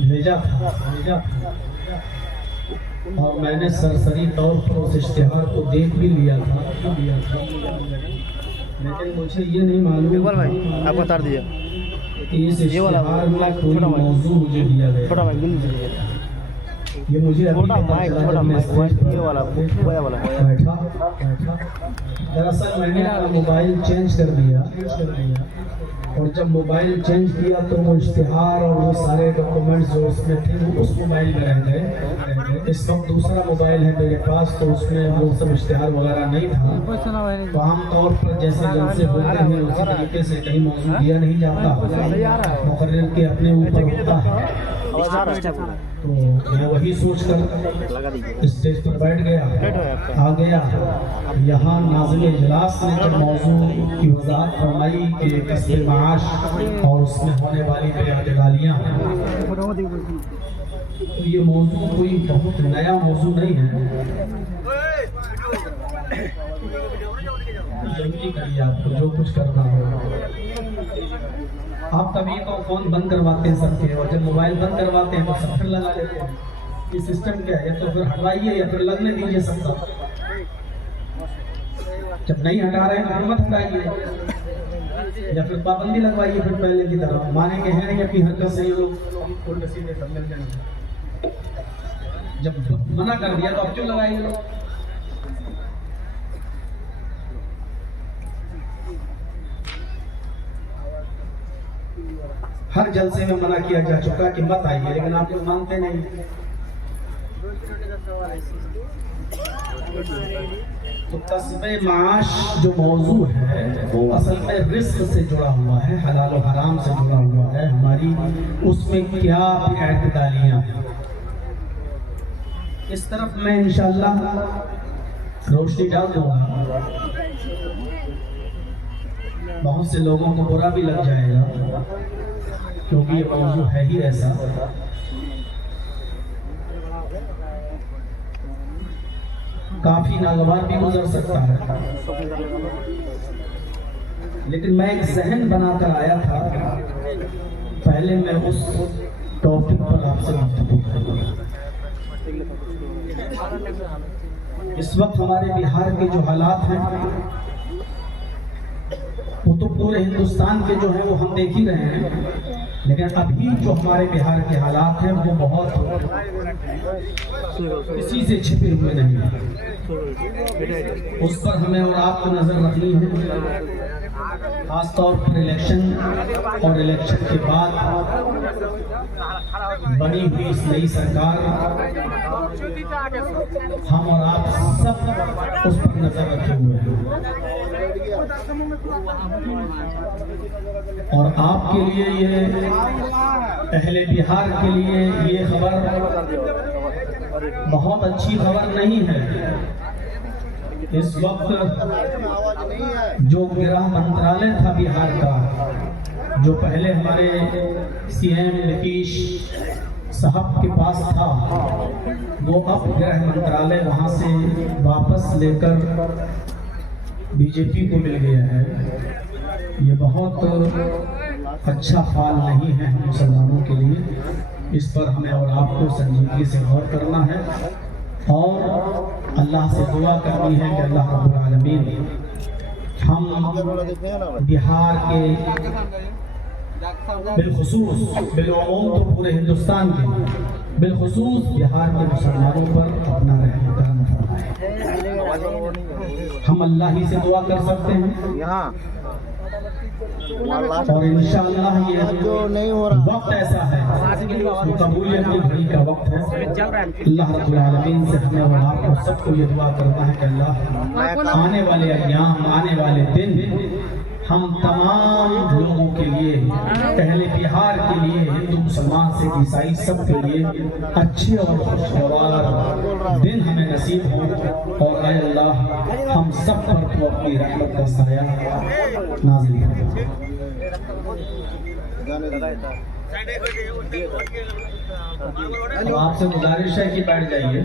भेजा था और मैंने सरसरी तौर पर उस इश्तिहार को देख भी लिया था, लेकिन मुझे ये नहीं मालूम आप बता दीजिए कि इस इश्तिहार में कोई मौजू मुझे दिया गया। ये मुझे अभी पता चला जब मैं स्टेज पर बैठा। दरअसल मैंने अपना मोबाइल चेंज कर दिया और जब मोबाइल चेंज किया तो वो इश्तिहार और वो सारे डॉक्यूमेंट्स जो उसमें थे वो उस मोबाइल में रह गए। इस वक्त दूसरा मोबाइल है मेरे पास, तो उसमें वो सब इश्तिहार वगैरह नहीं था। तो आमतौर पर जैसे जलसे होते हैं उसी तरीके से कहीं मौजूद दिया नहीं जाता, मुकर्रर के अपने ऊपर होता है। तो मैं वही सोचकर स्टेज पर बैठ गया, आ गया। यहाँ नाज़िम इजलास ने जब मौजू की वजाहत फरमाई कि कसबे माश और उसमें होने वाली बेअदलियाँ, तो ये मौजू कोई बहुत नया मौजू नहीं है। जल्दी करिए, आपको जो कुछ करना हो। आप तभी तो फोन बंद करवाते हैं सबके, और जब मोबाइल बंद करवाते हैं तो सब फिर लगा लेते हैं। ये सिस्टम क्या है? तो फिर हटवाइए या फिर लगने दीजिए सबका। जब नहीं हटा रहे हैं तो मत हटाइए, या फिर पाबंदी लगवाइए फिर पहले की तरह। मानेंगे हैं कि अपनी हरकत से लोग उल्टे सीधे सब मिल जाएंगे। जब मना कर दिया तो अब क्यों लगाइए लोग? हर जलसे में मना किया जा चुका कि मत आइए, लेकिन आप लोग मानते नहीं। तो कसबे माश जो मौजू है वो असल में रिस्क से जुड़ा हुआ है, हलाल और हराम से जुड़ा हुआ है। हमारी उसमें क्या एतदालियाँ हैं, इस तरफ मैं इंशाअल्लाह रोशनी डाल दूंगा। बहुत से लोगों को बुरा भी लग जाएगा क्योंकि ये मौजू है ही ऐसा। काफी नागवार भी गुजर सकता है, लेकिन मैं एक जहन बनाकर आया था। पहले मैं उस टॉपिक पर आपसे गुफ्तगू करूंगा। इस वक्त हमारे बिहार के जो हालात हैं वो तो पूरे हिंदुस्तान के जो हैं वो हम देख ही रहे हैं, लेकिन अभी जो हमारे बिहार के हालात हैं वो बहुत किसी से छिपे हुए नहीं हैं। उस पर हमें और आपको नजर रखनी है, खासतौर पर इलेक्शन और इलेक्शन के बाद बनी हुई इस नई सरकार, हम और आप सब उस पर नजर रखे हुए हैं। और आपके लिए ये अहले बिहार के लिए ये खबर बहुत अच्छी खबर नहीं है। इस वक्त जो गृह मंत्रालय था बिहार का, जो पहले हमारे सीएम नीतीश साहब के पास था, वो अब गृह मंत्रालय वहां से वापस लेकर बीजेपी को मिल गया है। ये बहुत अच्छा फाल नहीं है हम मुसलमानों के लिए। इस पर हमें और आपको संजीदगी से गौर करना है और अल्लाह से दुआ करनी है कि अल्लाह रब्बुल आलमीन हम बिहार के बिलखुसूस, बिलउमूम तो पूरे हिंदुस्तान के, बिलखुसूस बिहार के मुसलमानों पर अपना रहम करम फरमाए। हम अल्लाह ही से दुआ कर सकते हैं और इंशाअल्लाह ये वक्त ऐसा है, कबूलियत की घड़ी का वक्त है। अल्लाह रब्बुल आलमीन से हमें और आपको सबको ये दुआ करना है कि अल्लाह आने वाले अय्याम, आने वाले दिन हम तमाम लोगों के लिए, पहले बिहार के लिए, हिंदू मुसलमान से ईसाई सब के लिए अच्छे और खुशगवार दिन हमें नसीब हो। और ऐ अल्लाह हम सब पर तो अपनी रहमत का साया नाज़िल फरमा। आपसे गुजारिश है कि बैठ जाइए।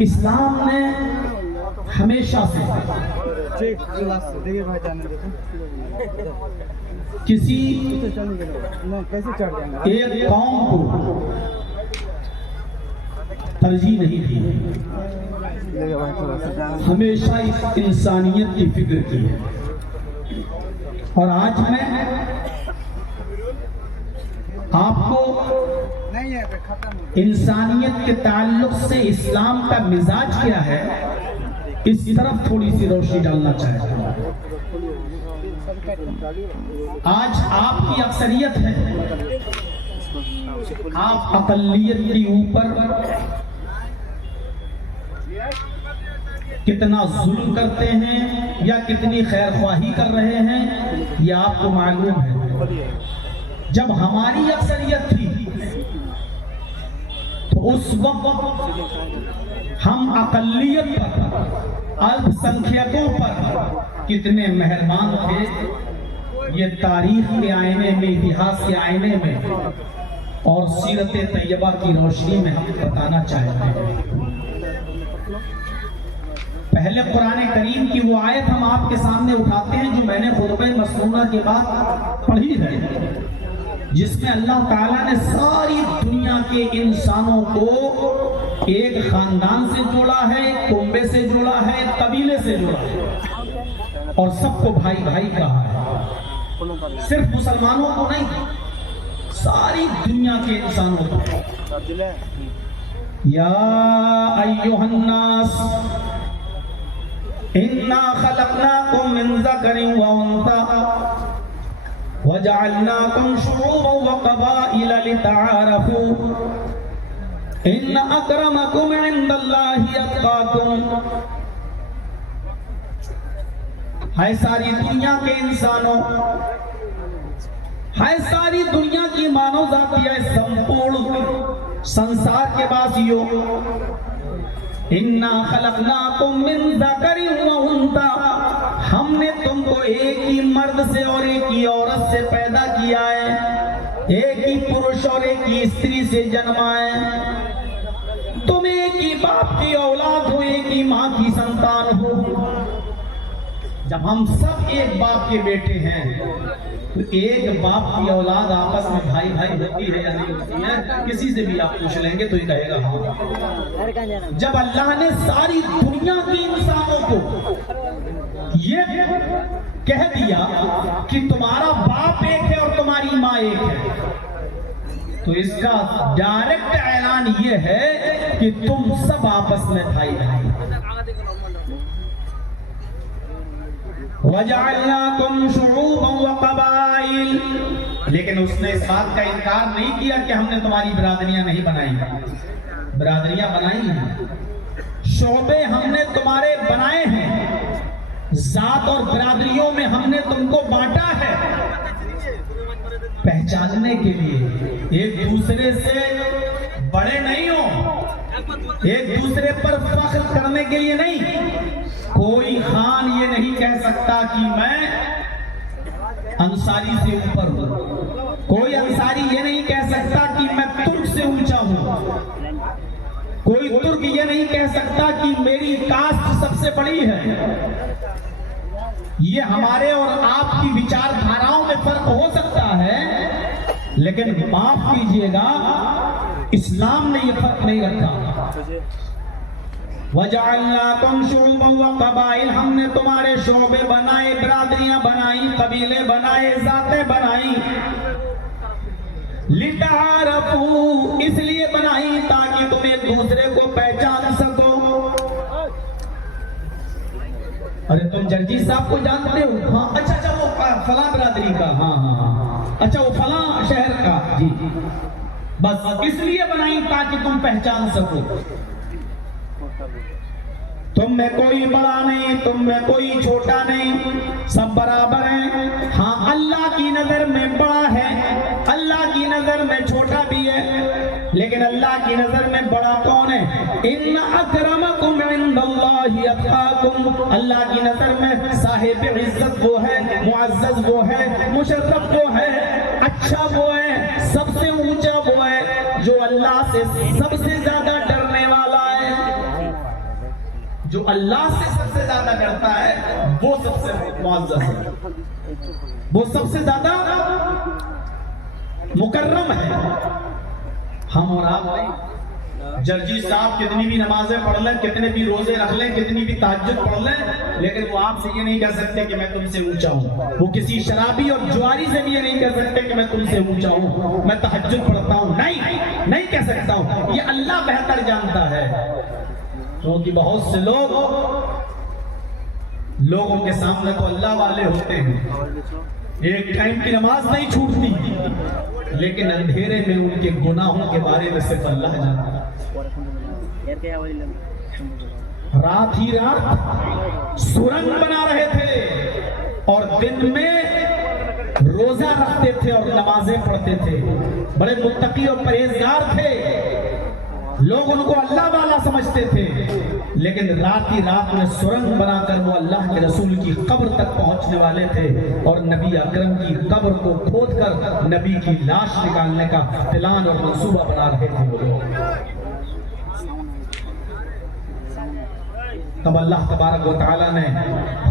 इस्लाम ने हमेशा से किसी कैसे चढ़ एक कौम को तरजीह नहीं दी, हमेशा इस इंसानियत की फिक्र की है। और आज मैं आपको इंसानियत के ताल्लुक से इस्लाम का मिजाज क्या है, इस तरफ थोड़ी सी रोशनी डालना चाहता हूं। आज आपकी अक्सरियत है, आप अकलियत के ऊपर कितना जुल्म करते हैं या कितनी खैर ख्वाही कर रहे हैं, यह आपको मालूम है। जब हमारी अक्सरियत थी तो उस वक्त हम अकलियत पर, अल्पसंख्यकों पर कितने मेहरबान थे। ये तारीख के आईने में, इतिहास के आईने में और सीरत तैयबा की रोशनी में हम बताना चाहते हैं। पहले कुरान करीम की वो आयत हम आपके सामने उठाते हैं जो मैंने खुतबे मसनूना के बाद पढ़ी है, जिसमें अल्लाह ताला ने सारी दुनिया के इंसानों को एक खानदान से जोड़ा है, कुंबे से जोड़ा है, कबीले से जोड़ा है और सबको भाई भाई कहा है। सिर्फ मुसलमानों को नहीं, सारी दुनिया के इंसानों को। या अय्युहन्नास इन्ना खलकनाकुम मिन ज़करिन व उन्सा वजअलनाकुम शुऊबन व क़बाइल लितआरफू इन्न अक्रमकुम इंदल्लाहि अत्क़ाकुम। है सारी दुनिया के इंसानों, है सारी दुनिया की मानव जाति, है संपूर्ण संसार के वासियों, इन्ना खलकनाकुम मिन ज़करिन व उन्सा, हमने तुमको एक ही मर्द से और एक ही औरत से पैदा किया है, एक ही पुरुष और एक ही स्त्री से जन्मा है। तुम एक ही बाप की औलाद हो, एक ही माँ की संतान हो। जब हम सब एक बाप के बेटे हैं तो एक बाप की औलाद आपस में भाई भाई होती है या नहीं होती है? किसी से भी आप पूछ लेंगे तो ये कहेगा हाँ। जब अल्लाह ने सारी दुनिया के इंसानों को ये कह दिया कि तुम्हारा बाप एक है और तुम्हारी माँ एक है, तो इसका डायरेक्ट ऐलान ये है कि तुम सब आपस में भाई भाई। वजअलनाकुम शुऊबन व क़बाइल, लेकिन उसने इस बात का इनकार नहीं किया कि हमने तुम्हारी बिरादरियां नहीं बनाई। बिरादरियां बनाई हैं, शोबे हमने तुम्हारे बनाए हैं, जात और बिरादरियों में हमने तुमको बांटा है पहचानने के लिए। एक दूसरे से बड़े नहीं हो, एक दूसरे पर फख्र करने के लिए नहीं। कोई खान ये नहीं कह सकता कि मैं अंसारी से ऊपर हूं, कोई अंसारी ये नहीं कह सकता कि मैं तुर्क से ऊंचा हूं, कोई तुर्क ये नहीं कह सकता कि मेरी कास्ट सबसे बड़ी है। ये हमारे और आपकी विचारधाराओं में फर्क हो सकता है, लेकिन माफ कीजिएगा, इस्लाम ने ये फर्क नहीं रखा। वजअलनाकुम शुऊबन व क़बाइल, हमने तुम्हारे शोबे बनाए, बिरादरियां बनाई, कबीले बनाए, जातें बनाई। लितआरफू, इसलिए बनाई ताकि तुम एक दूसरे को पहचान सको। अरे तुम जर्जी साहब को जानते हो? हाँ, अच्छा वो फला बिरादरी का, हाँ, अच्छा वो फला शहर का, जी। बस इसलिए बनाई ताकि तुम पहचान सको। तुम में कोई बड़ा नहीं, तुम में कोई छोटा नहीं, सब बराबर हैं। हाँ, अल्लाह की नजर में बड़ा है, अल्लाह की नजर में छोटा भी है, लेकिन अल्लाह की नजर में बड़ा कौन है? इन्न अक्रमकुम इंदल्लाहि अत्क़ाकुम, अल्लाह की नजर में साहिब इज्जत वो है, मुअज़्ज़ज़ वो है, मुशर्रफ वो है, अच्छा वो है, सबसे ऊंचा वो है जो अल्लाह से सबसे ज्यादा डरने वाला है, जो जो अल्लाह से सबसे ज्यादा डरता है वो सबसे मुअज़्ज़ज़ है, वो सबसे ज्यादा मुकर्रम है। हम और आप नहीं। जर्जी साहब कितनी भी नमाजें पढ़ लें, कितने भी रोजे रख लें, कितनी भी तहज्जुद पढ़ लें, लेकिन वो आपसे ये नहीं कह सकते कि मैं तुमसे ऊंचा हूँ। वो किसी शराबी और जुआरी से भी ये नहीं कह सकते कि मैं तुमसे ऊंचा हूँ, मैं तहज्जुद पढ़ता हूँ। नहीं कह सकता हूँ। ये अल्लाह बेहतर जानता है, क्योंकि बहुत से लोगों के सामने तो अल्लाह वाले होते हैं, एक टाइम की नमाज नहीं छूटती, लेकिन अंधेरे में उनके गुनाहों के बारे में सिर्फ अल्लाह जानता है। रात ही रात सुरंग बना रहे थे और दिन में रोजा रखते थे और नमाजें पढ़ते थे। बड़े मुत्तकी और परहेजगार थे, लोग उनको अल्लाह वाला समझते थे, लेकिन रात ही रात में सुरंग बनाकर वो अल्लाह के रसूल की कब्र तक पहुंचने वाले थे और नबी अकरम की कब्र को खोदकर नबी की लाश निकालने का प्लान और मंसूबा बना रहे थे वो लोग। तब अल्लाह तबारक व तआला ने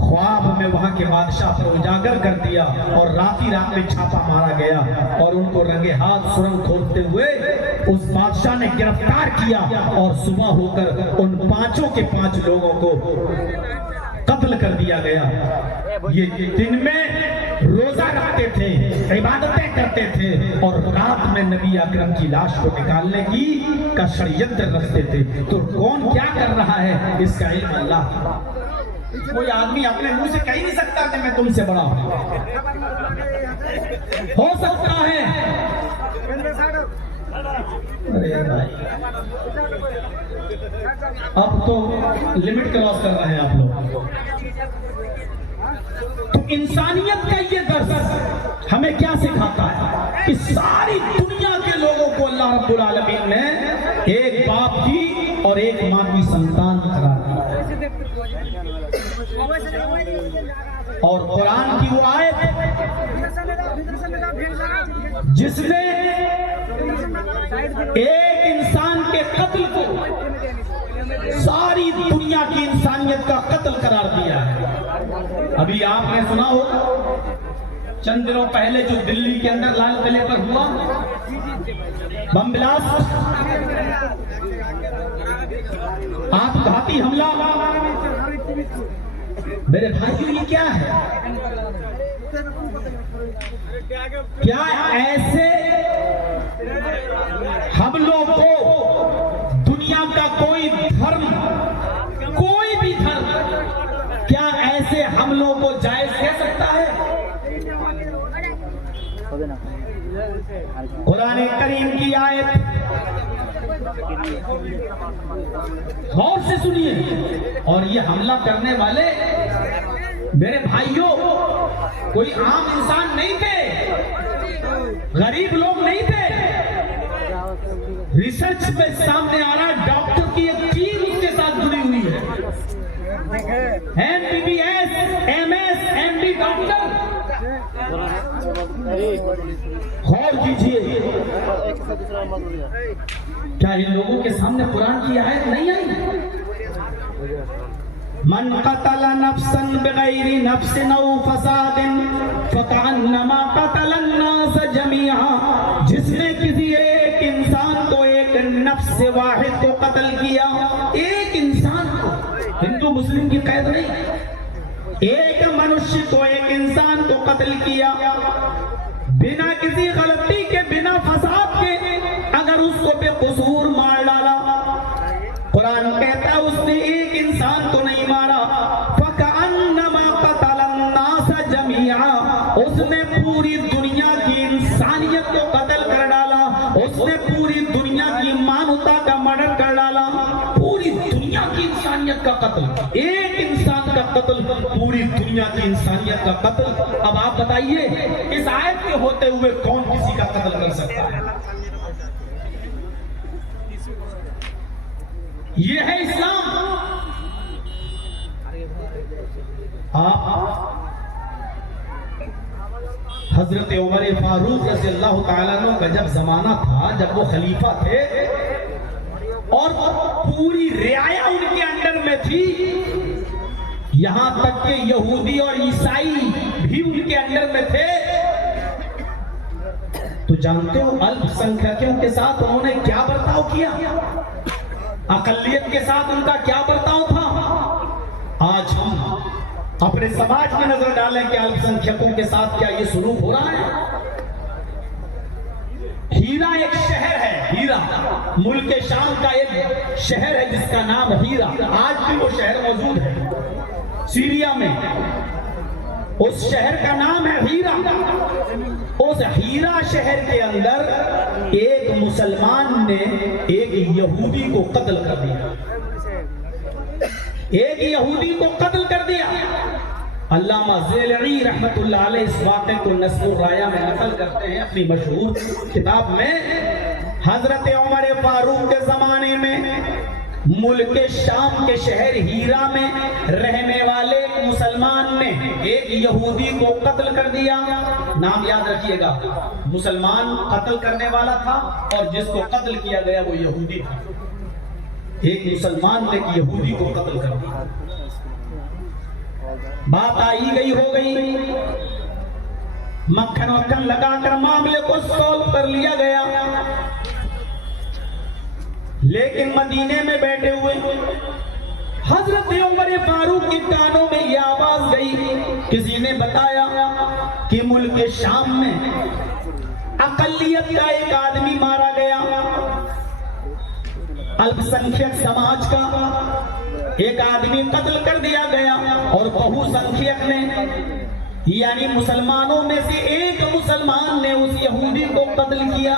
ख्वाब में वहां के बादशाह पर उजागर कर दिया और रात ही रात में छापा मारा गया और उनको रंगे हाथ सुरंग खोदते हुए उस बादशाह ने गिरफ्तार किया और सुबह होकर उन पांचों के 5 लोगों को कत्ल कर दिया गया। ये दिन में रोजा रखते थे, इबादतें करते थे और रात में नबी अकरम की लाश को निकालने की का षड्यंत्र रचते थे। तो कौन क्या कर रहा है इसका इल्म अल्लाह। कोई आदमी अपने मुंह से कह ही नहीं सकता कि मैं तुमसे बड़ा हूं। हो सकता है, अरे भाई अब तो लिमिट क्रॉस कर रहे हैं आप लोग। तो इंसानियत का ये दर्स हमें क्या सिखाता है कि सारी दुनिया के लोगों को अल्लाह रब्बुल आलमीन ने एक बाप की और एक माँ की संतान करार दिया। और कुरान की वो आयत जिसने एक इंसान के कत्ल को सारी दुनिया की इंसानियत का कत्ल करार दिया है। अभी आपने सुना होगा चंद दिनों पहले जो दिल्ली के अंदर लाल किले पर हुआ बम ब्लास्ट, आत्मघाती हमला। मेरे भाइयों ये क्या है? क्या ऐसे हम लोग को दुनिया का कोई धर्म, कोई भी धर्म, क्या ऐसे हम लोग को जायज कह सकता है? कुरान करीम की आयत गौर से सुनिए। और ये हमला करने वाले मेरे भाइयों कोई आम इंसान नहीं थे, गरीब लोग नहीं थे। रिसर्च में सामने आ रहा है, डॉक्टर की एक टीम उसके साथ जुड़ी हुई है, MBBS, MS, MD डॉक्टर। गौर कीजिए, क्या इन लोगों के सामने कुरान की आयत नहीं आई? मन कतल नफ्सन बिगैरि नफ्सिन औ फसादिन फकअन्नमा कतल अन्नास जमीआ। जिसने किसी एक इंसान को, एक नफ्स वाहिद को कत्ल किया, एक इंसान को, हिंदू मुस्लिम की कैद नहीं, एक मनुष्य को, एक इंसान को कत्ल किया बिना किसी गलती के, बिना फसाद के, अगर उसको बेकसूर मार डाला, कुरान कहता है उसने एक इंसान को नहीं मारा, फकअन्नमा कतल अन्नास जमीआ, उसने पूरी दुनिया की इंसानियत को कत्ल कर डाला, उसने पूरी दुनिया की मानवता का मर्डर कर डाला, पूरी दुनिया की इंसानियत का कत्ल, एक इंसान का कत्ल, पूरी दुनिया की इंसानियत का कत्ल। अब आप बताइए इस आयत के होते हुए कौन किसी का कत्ल कर सकता है? ये है इस्लाम। आप हजरत उमर फारूक रज़ी अल्लाह ताला अन्हु का जब जमाना था, जब वो खलीफा थे और पूरी रियाया उनके अंडर अंडर में थी, यहां तक कि यहूदी और ईसाई भी उनके अंडर में थे। तो जानते हो अल्पसंख्यकों के साथ उन्होंने क्या बर्ताव किया, अकलियत के साथ उनका क्या बर्ताव था। आज हम अपने समाज में नजर डालें कि अल्पसंख्यकों के साथ क्या ये सुलूक हो रहा है। हीरा एक शहर है, हीरा मुल्क शाम का एक शहर है जिसका नाम हीरा, आज भी वो शहर मौजूद है सीरिया में, उस शहर का नाम है हीरा। उस हीरा शहर के अंदर एक मुसलमान ने एक यहूदी को कत्ल कर दिया, एक यहूदी को कत्ल कर दिया। अल्लामा ज़ेलई रहमतुल्लाह अलैह इस वाक़े को नस्मुर राया में नकल करते हैं अपनी मशहूर किताब में। हजरत उमर फारूक के जमाने में मुल्क शाम के शहर हीरा में रहने वाले मुसलमान ने एक यहूदी को कत्ल कर दिया। नाम याद रखिएगा, मुसलमान कत्ल करने वाला था और जिसको कत्ल किया गया वो यहूदी था। एक मुसलमान ने एक यहूदी को कत्ल कर दिया। बात आई गई हो गई, मक्खन वक्खन लगाकर मामले को सॉल्व कर लिया गया। लेकिन मदीने में बैठे हुए हजरत उमर फारूक के कानों में यह आवाज गई, किसी ने बताया कि मुल्क शाम में अकलियत का एक आदमी मारा गया, अल्पसंख्यक समाज का एक आदमी कत्ल कर दिया गया और बहुसंख्यक ने यानी मुसलमानों में से एक मुसलमान ने उस यहूदी को कत्ल किया।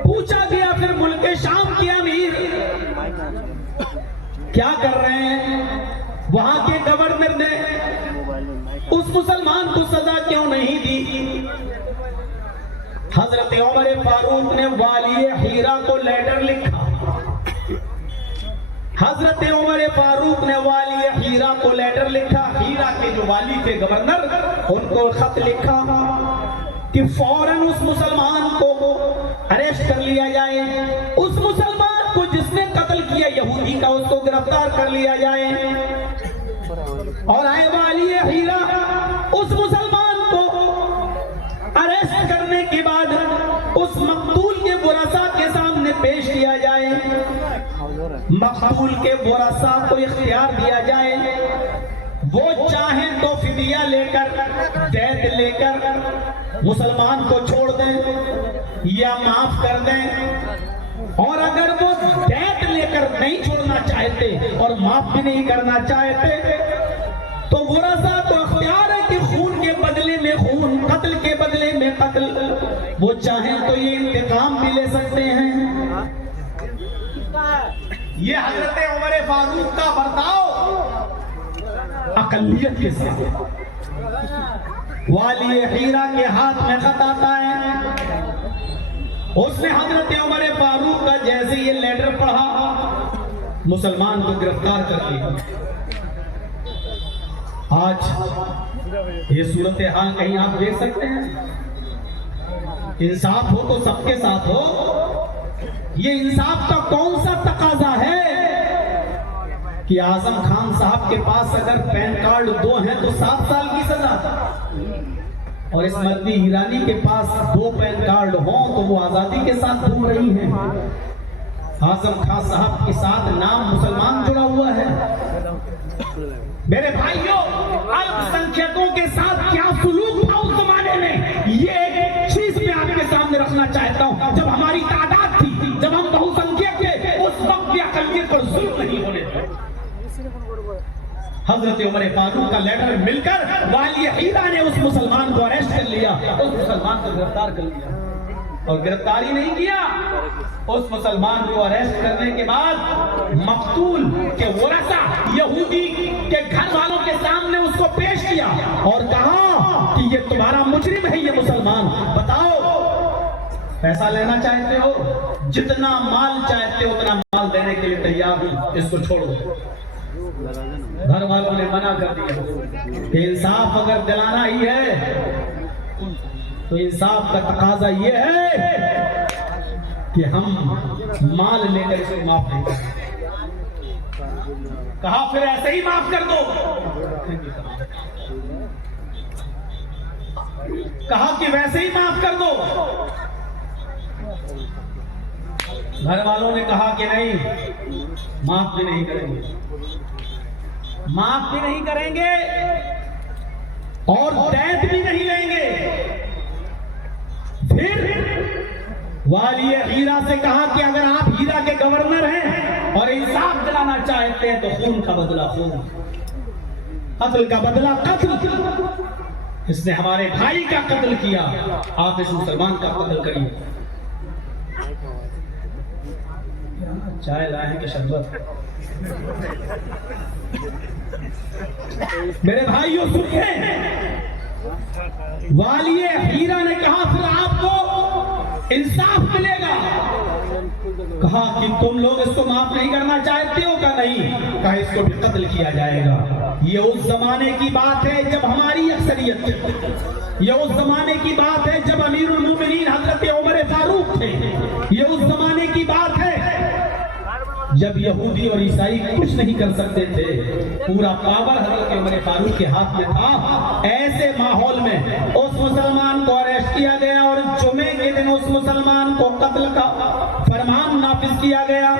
पूछा गया फिर मुल्क शाम के अमीर क्या कर रहे हैं, वहां के गवर्नर ने उस मुसलमान को सजा क्यों नहीं दी। हजरत उमर फारूक ने वाली हीरा को लेटर लिखा, हजरत उमर फारूक ने वाली हीरा को लेटर लिखा, हीरा के जो वाली थे गवर्नर उनको खत लिखा कि फौरन उस मुसलमान को अरेस्ट कर लिया जाए, उस मुसलमान को जिसने कत्ल किया यहूदी का उसको गिरफ्तार कर लिया जाए। और आए वाली हीरा उस मुसलमान को अरेस्ट करने के बाद उस मकतूल के बुरसा के सामने पेश किया जाए, मकतूल के बुरसा को इख्तियार दिया जाए, वो चाहे तो फिदिया लेकर दैत लेकर मुसलमान को छोड़ दें या माफ कर दें, और अगर वो दैत लेकर नहीं छोड़ना चाहते और माफ भी नहीं करना चाहते तो बुरसा को इख्तियार है कि खून के बदले में खून, कत्ल के बदले में कत्ल, वो चाहें तो ये इंतकाम भी ले सकते हैं। ये हजरत उमर फारूक का बर्ताव अकलियत के साथ। वाली हीरा के हाथ में खत आता है, उसने हजरत उमर फारूक का जैसे ये लेटर पढ़ा मुसलमान को गिरफ्तार कर लिया। आज ये सूरत हाल कहीं आप देख सकते हैं, इंसाफ हो तो सबके साथ हो। ये इंसाफ का कौन सा तकाजा है कि आजम खान साहब के पास अगर पैन कार्ड 2 हैं तो 7 साल की सजा, और इस मर्दी ईरानी के पास 2 पैन कार्ड हों तो वो आजादी के साथ घूम रही हैं। आजम खान साहब के साथ नाम मुसलमान जुड़ा हुआ है। मेरे भाइयों, अल्पसंख्यकों के साथ क्या सुलूक था उस जमाने में, ये एक चीज मैं आपके सामने रखना चाहता हूं। जब हमारी तादाद थी, जब हम बहुसंख्यक थे, उस वक्त भी अकलियत पर जुल्म नहीं होने थे। हजरत उमर फारूक का लेटर मिलकर वाली हीरा ने उस मुसलमान को अरेस्ट कर लिया, उस मुसलमान को गिरफ्तार कर लिया। और गिरफ्तारी नहीं किया, उस मुसलमान को अरेस्ट करने के बाद मकतूल के वरसा यहूदी के घर वालों के सामने उसको पेश किया और कहा कि ये तुम्हारा मुजरिम है ये मुसलमान, बताओ पैसा लेना चाहते हो, जितना माल चाहते हो उतना माल देने के लिए तैयार हूं, इसको छोड़ दो। घर वालों ने मना कर दिया कि इंसाफ अगर दिलाना ही है तो इंसाफ का तकाजा ये है कि हम माल लेकर इसको माफ नहीं करेंगे। कहा फिर ऐसे ही माफ कर दो। कहा कि वैसे ही माफ कर दो। घर वालों ने कहा कि नहीं, माफ भी नहीं करेंगे, माफ भी नहीं करेंगे और दैत भी नहीं लेंगे। फिर वाली हीरा से कहा कि अगर आप हीरा के गवर्नर हैं और इंसाफ दिलाना चाहते हैं तो खून का बदला खून, कत्ल का बदला कत्ल। इसने हमारे भाई का कत्ल किया, आप इस मुसलमान का कत्ल करिए। चाय लाए हैं कि शरबत? मेरे भाइयों सुनिए, वालिए हीरा ने कहा फिर आपको इंसाफ मिलेगा। कहा कि तुम लोग इसको माफ नहीं करना चाहते हो? का नहीं, कहा इसको भी कत्ल किया जाएगा। ये उस जमाने की बात है जब हमारी अक्सरियत, ये उस जमाने की बात है जब अमीरुल मोमिनीन हजरत उमर फारूक थे, ये उस जमाने की बात है जब यहूदी और ईसाई कुछ नहीं कर सकते थे, पूरा पावर हजरत उमर फारूक के हाथ में था। ऐसे माहौल में उस मुसलमान को अरेस्ट किया गया और जुमे के दिन उस मुसलमान को कत्ल का फरमान नाफिज किया गया।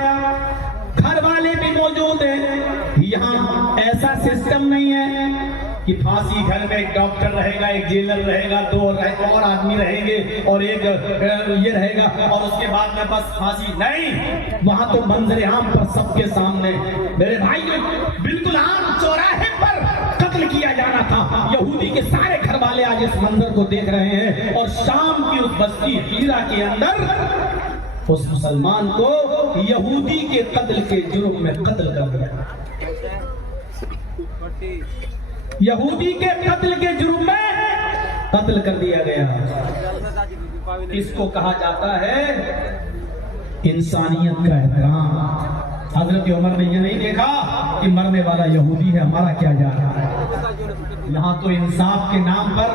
घर वाले भी मौजूद हैं। यहाँ ऐसा सिस्टम नहीं है कि फांसी घर में एक डॉक्टर रहेगा, एक जेलर रहेगा, दो और आदमी रहेंगे और एक ये रहेगा और उसके बाद में बस फांसी। नहीं, वहां तो मंजर आम पर सबके सामने मेरे भाई बिल्कुल आम चौराहे पर कत्ल किया जाना था। यहूदी के सारे घर वाले आज इस मंजर को देख रहे हैं और शाम की उस बस्ती हीरा के अंदर उस मुसलमान को यहूदी के कत्ल के जुर्म में कत्ल कर दिया। यहूदी के कत्ल के जुर्म में कत्ल कर दिया गया। इसको कहा जाता है इंसानियत का एहतराम। हजरत उमर ने ये नहीं देखा कि मरने वाला यहूदी है, हमारा क्या जा रहा है। यहाँ तो इंसाफ के नाम पर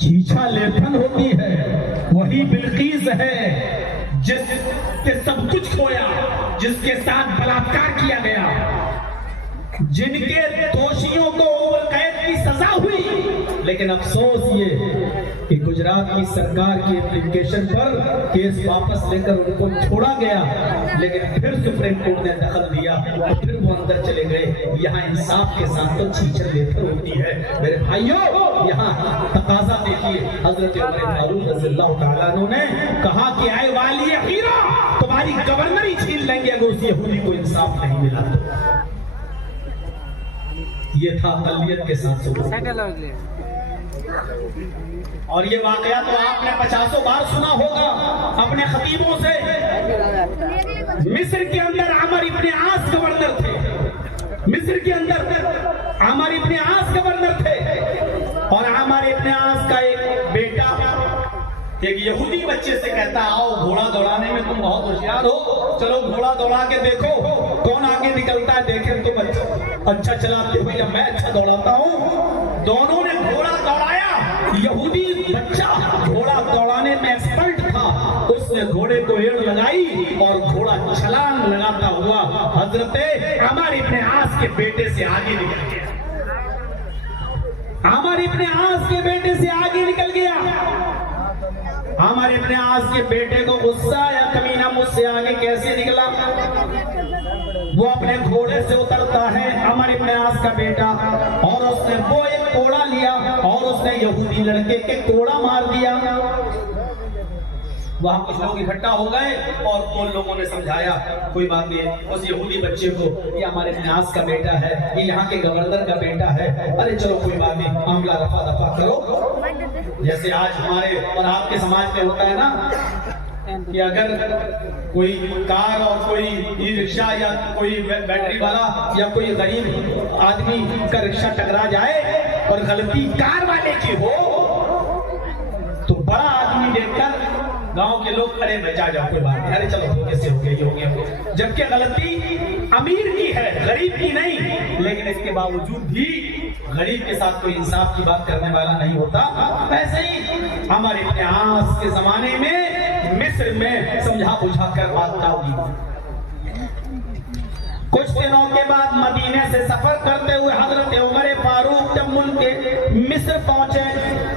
छीछा लेखन होती है। वही बिल्कीस है जिसके सब कुछ खोया, जिसके साथ बलात्कार किया गया, जिनके दोषियों को उम्र कैद की सजा हुई। लेकिन अफसोस ये कि गुजरात की सरकार की एप्लीकेशन पर केस वापस लेकर उनको छोड़ा गया, लेकिन फिर सुप्रीम कोर्ट ने दखल दिया और फिर वो अंदर चले गए। यहाँ इंसाफ के साथ तो छीछर लेकर होती है। मेरे भाइयों, यहाँ तकाजा देखिए, हजरत उमर फारूक रज़ियल्लाहु तआला अन्हु ने कहा कि आए वाली हीरा, तुम्हारी गवर्नरी छीन लेंगे अगर उस यहूदी को इंसाफ नहीं मिला तो। ये था तलबियत के साथ और ये वाकया तो आपने 50 बार सुना होगा अपने खतीबों से। मिस्र के अंदर आमर इब्ने आस गवर्नर थे। मिस्र के अंदर आमर इब्ने आस गवर्नर थे और आमर इब्ने आस का एक बेटा एक यहूदी बच्चे से कहता, आओ घोड़ा दौड़ाने में तुम बहुत होशियार हो, चलो घोड़ा दौड़ा के देखो कौन आगे निकलता है, देखे तुम अच्छा चलाते हो या मैं अच्छा दौड़ाता हूँ। दोनों ने घोड़ा दौड़ाया। यहूदी बच्चा घोड़ा दौड़ाने में एक्सपर्ट था, उसने घोड़े को एड़ लगाई और घोड़ा छलांग लगाता हुआ हजरते आमर इब्ने आस के बेटे से आगे निकल गया। आमर इब्ने आस के बेटे से आगे निकल गया। आमर इब्ने आस के बेटे को गुस्सा या कमीना मुझसे आगे कैसे निकला। वो अपने घोड़े से उतरता है आमर इब्ने आस का बेटा और उसने वो एक कोड़ा लिया और उसने यहूदी लड़के के कोड़ा मार दिया। वहां कुछ लोग इकट्ठा हो गए और उन लोगों ने समझाया कोई बात नहीं, उस यहूदी बच्चे को, ये हमारे नास का बेटा है, ये यहाँ के गवर्नर का बेटा है, अरे चलो कोई बात नहीं, मामला रफा दफा करो। जैसे आज हमारे और आपके समाज में होता है ना कि अगर कोई कार और कोई ई रिक्शा या कोई बैटरी वाला या कोई गरीब आदमी का रिक्शा टकरा जाए और गलती कार वाले की हो तो बड़ा आदमी देखकर गांव के लोग अरे बचा जाओ कोई बात नहीं, अरे चलो कैसे हो गया ये हो गया, जबकि गलती अमीर की है गरीब की नहीं। लेकिन इसके बावजूद भी गरीब के साथ कोई इंसाफ की बात करने वाला नहीं होता। ऐसे ही हमारे इतिहास के जमाने में मिस्र में समझा बुझा कर बात डाली। कुछ दिनों के बाद मदीने से सफर करते हुए हजरत उमर फारूक जब उनके मिस्र पहुंचे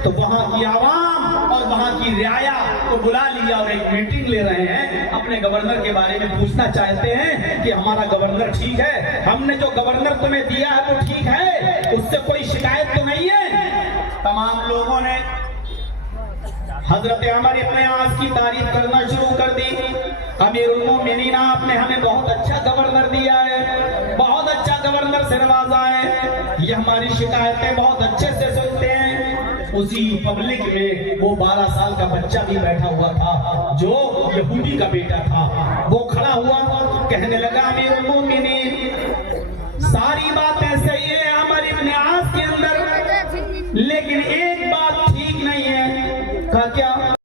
तो वहां की आवाम और वहां की रियाया को बुला लिया और एक मीटिंग ले रहे हैं। अपने गवर्नर के बारे में पूछना चाहते हैं कि हमारा गवर्नर ठीक है, हमने जो गवर्नर तुम्हें दिया है वो ठीक है, उससे कोई शिकायत तो नहीं है। तमाम लोगों ने हजरत उमर इब्न आस की तारीफ करना शुरू कर दी। अमीरुल मोमिनीन, आपने हमें बहुत अच्छा गवर्नर दिया है, बहुत अच्छा गवर्नर से नवाजा है, ये हमारी शिकायतें बहुत अच्छे से सुनते हैं। उसी पब्लिक में वो 12 साल का बच्चा भी बैठा हुआ था जो यहूदी का बेटा था। वो खड़ा हुआ कहने लगा, अमीरुल मोमिनीन सारी बातें सही है,